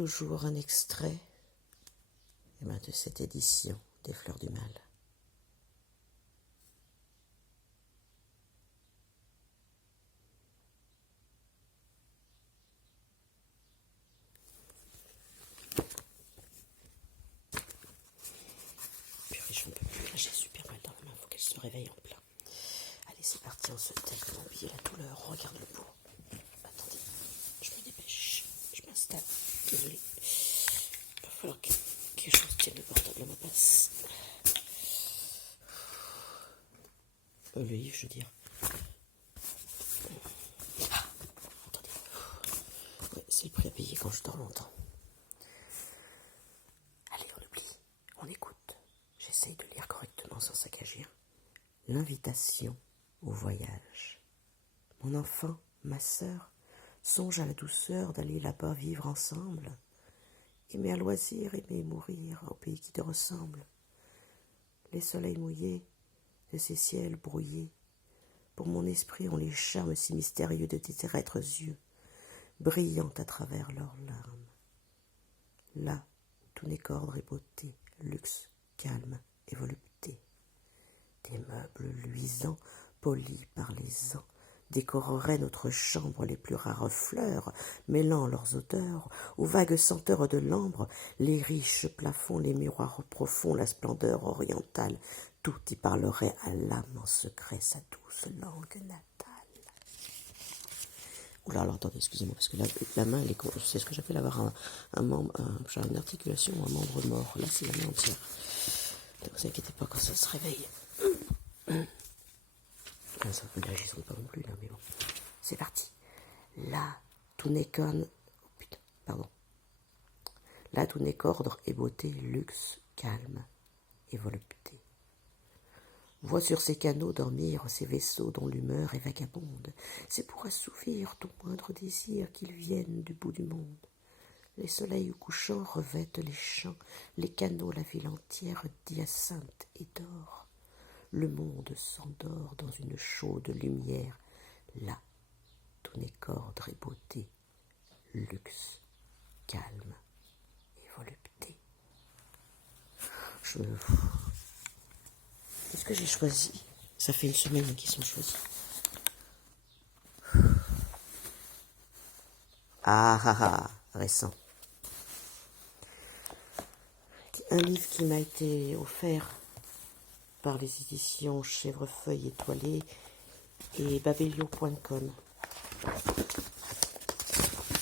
toujours un extrait de cette édition des Fleurs du Mal. Purée, je ne peux plus, là j'ai super mal dans la main, il faut qu'elle se réveille en plein. Allez, c'est parti, on se tait pour oublier la douleur, regarde le bout. Attendez, je me dépêche, je m'installe, désolé. Il va falloir que quelque chose tienne le portable à ma place. Le livre, je veux dire. Ah, attendez. Ouais, c'est le prix à payer quand je dors longtemps. Allez, on oublie, on écoute. J'essaye de lire correctement sans saccager. L'invitation au voyage. Mon enfant, ma sœur, songe à la douceur d'aller là-bas vivre ensemble. Aimer à loisir, aimer mourir au pays qui te ressemble. Les soleils mouillés de ces ciels brouillés, pour mon esprit ont les charmes si mystérieux de tes terrestres yeux, brillant à travers leurs larmes. Là, tout n'est qu'ordre et beauté, luxe, calme et volupté. Des meubles luisants, polis par les ans, décoreraient notre chambre les plus rares fleurs, mêlant leurs odeurs aux vagues senteurs de l'ambre, les riches plafonds, les miroirs profonds, la splendeur orientale. Tout y parlerait à l'âme en secret sa douce langue natale. Oula, alors attendez, excusez-moi, parce que la main, c'est ce que j'appelle avoir un membre, une articulation ou un membre mort. Là, c'est la main entière. Ne vous inquiétez pas quand ça se réveille. Ça ne réagissons pas non plus, là, mais bon. C'est parti. Là, tout n'est qu'un... Oh, putain, pardon. Là, tout n'est qu'ordre et beauté, luxe, calme et volupté. Vois sur ces canaux dormir ces vaisseaux dont l'humeur est vagabonde. C'est pour assouvir ton moindre désir qu'ils viennent du bout du monde. Les soleils couchants revêtent les champs, les canaux, la ville entière d'hyacinthe et d'or. Le monde s'endort dans une chaude lumière. Là, tout n'est qu'ordre et beauté, luxe, calme et volupté. Qu'est-ce que j'ai choisi? Ça fait une semaine qu'ils sont choisis. Récent. Un livre qui m'a été offert par les éditions Chèvrefeuille étoilée et babelio.com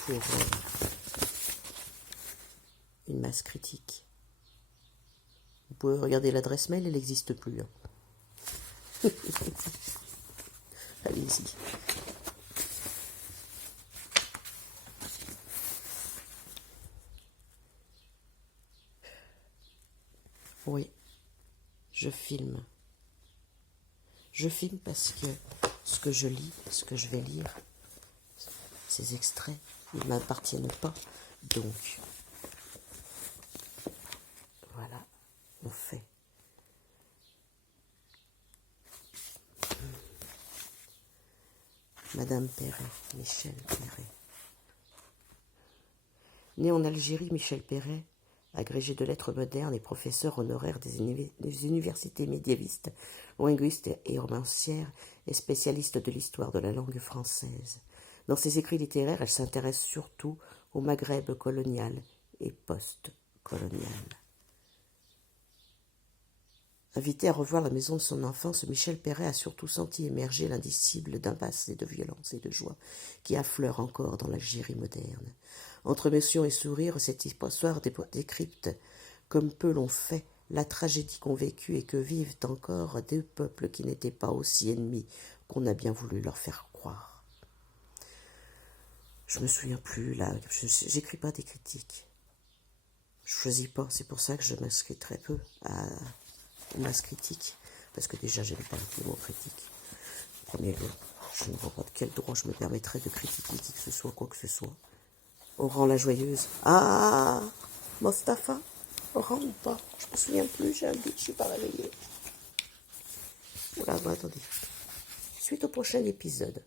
pour une masse critique. Vous pouvez regarder l'adresse mail, elle n'existe plus. Allez-y. Oui, je filme. Je filme parce que ce que je lis, ce que je vais lire, ces extraits, ils ne m'appartiennent pas. Donc, voilà, on fait. Madame Perret, Michel Perret. Né en Algérie, Michel Perret, agrégé de lettres modernes et professeur honoraire des universités médiévistes, linguiste et romancière, est spécialiste de l'histoire de la langue française. Dans ses écrits littéraires, elle s'intéresse surtout au Maghreb colonial et post-colonial. Invité à revoir la maison de son enfance, Michel Perret a surtout senti émerger l'indicible d'impasse et de violence et de joie qui affleure encore dans l'Algérie moderne. Entre émotion et sourire, cette histoire décrypte, comme peu l'ont fait, la tragédie qu'ont vécue et que vivent encore deux peuples qui n'étaient pas aussi ennemis qu'on a bien voulu leur faire croire. Je me souviens plus, là, j'écris pas des critiques. Je choisis pas, c'est pour ça que je m'inscris très peu à masse critique, parce que déjà j'aime pas le mot critique. Premier lieu, je ne vois pas de quel droit je me permettrais de critiquer qui que ce soit, quoi que ce soit. Oran la joyeuse. Ah, Mostafa, Oran ou pas? Je me souviens plus, j'ai un doute, je suis pas réveillée. Oula, attendez. Suite au prochain épisode.